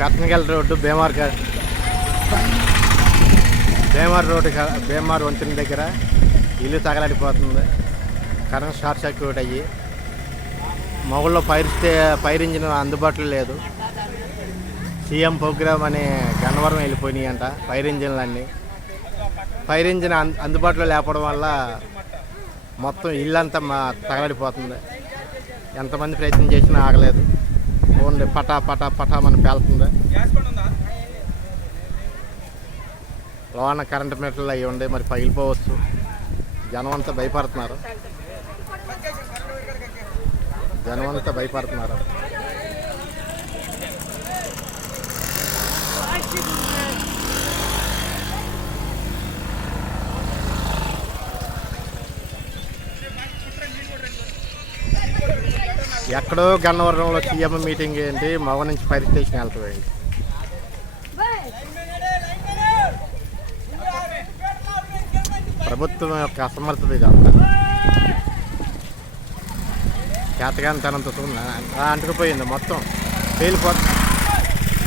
కర్తనగల్ road భీమార్ road భీమార్ వంతెన దగ్గర ఇల్లు తగలడిపోతుంది. కరెంట్ షార్ట్ సర్క్యూట్ అయ్యి మొగల్లో ఫైర్ ఇంజిన్ అందుబాటులో లేదు. సీఎం ప్రోగ్రామ్ అని గన్నవరం వెళ్ళిపోయినాయి అంట ఫైర్ ఇంజిన్లన్నీ. ఫైర్ ఇంజిన్ అందుబాటులో లేకపోవడం వల్ల మొత్తం ఇల్లంతా తగలడిపోతుంది. ఎంతమంది ప్రయత్నం చేసినా ఆగలేదు. ఓన్లీ పటా పటా పటా మన పేలుతుంది. లోన కరెంటు మీటర్లు అవి ఉండే మరి పగిలిపోవచ్చు. జనం అంతా భయపడుతున్నారు. ఎక్కడో గన్నవరంలో సీఎం మీటింగ్ ఏంటి, మగ నుంచి ఫైర్ స్టేషన్ వెళ్తుంది. ప్రభుత్వం యొక్క అసమర్థత ఇదంతా. చేతగానితనంతో అంటుకుపోయింది. మొత్తం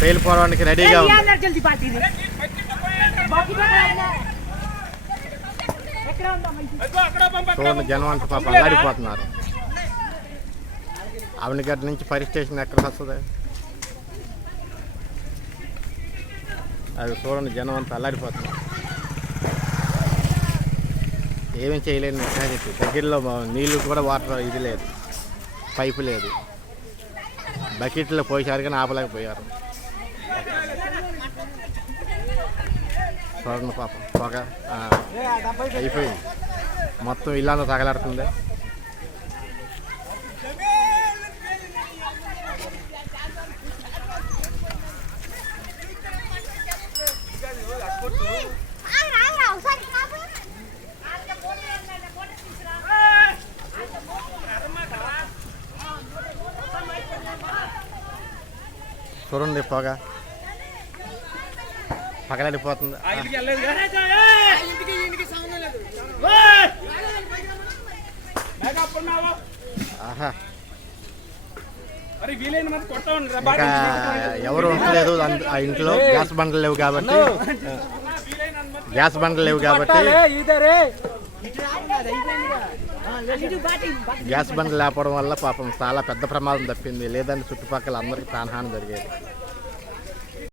పేలిపోవడానికి రెడీగా ఉంది. చూడండి, జనం అంతా పాపం అల్లాడిపోతున్నారు. అవనిగడ్డ నుంచి ఫైర్ స్టేషన్ ఎక్కడ వస్తుంది? అది చూడండి, జనం అంతా అల్లాడిపోతున్నారు. ఏమీ చేయలేని మెకానిక్. దగ్గరలో నీళ్ళు కూడా వాటర్ ఇది లేదు, పైపు లేదు. బకెట్లో పోసారు కానీ ఆపలేకపోయారు. చూడండి పాపం పొగ అయిపోయింది. మొత్తం ఇల్లంతా తగలాడుతుంది. చూడండి, పొగ పగలడిపోతుంది. ఆహా, ఇంకా ఎవరు ఉండలేదు ఆ ఇంట్లో. గ్యాస్ బండలు లేవు కాబట్టి గ్యాస్ బండ్ లేకపోవడం వల్ల పాపం చాలా పెద్ద ప్రమాదం తప్పింది. లేదంటే చుట్టుపక్కల అందరికీ ప్రాణహాని జరిగేది.